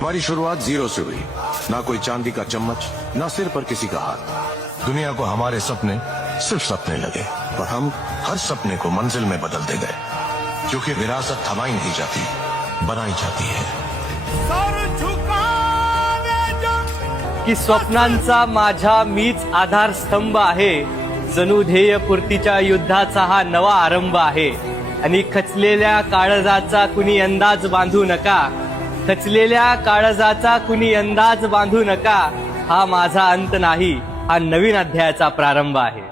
हमारी शुरुआत जीरो से हुई, ना कोई चांदी का चम्मच, ना सिर पर किसी का हाथ। दुनिया को हमारे सपने सिर्फ सपने लगे और हम हर सपने को मंजिल में बदलते गए, क्योंकि विरासत थमाई नहीं जाती, बनाई जाती है। की स्वप्नांचा माझा मीच आधारस्तंभ आहे, जणू ध्येय पूर्तीच्या युद्धाचा हा नवा आरंभ आहे। आणि खचलेल्या काळजाचा कुणी अंदाज बांधू नका, खचलेल्या काळजाचा कुणी अंदाज बांधू नका, हा माझा अंत नाही, हा नवीन अध्यायाचा प्रारंभ आहे।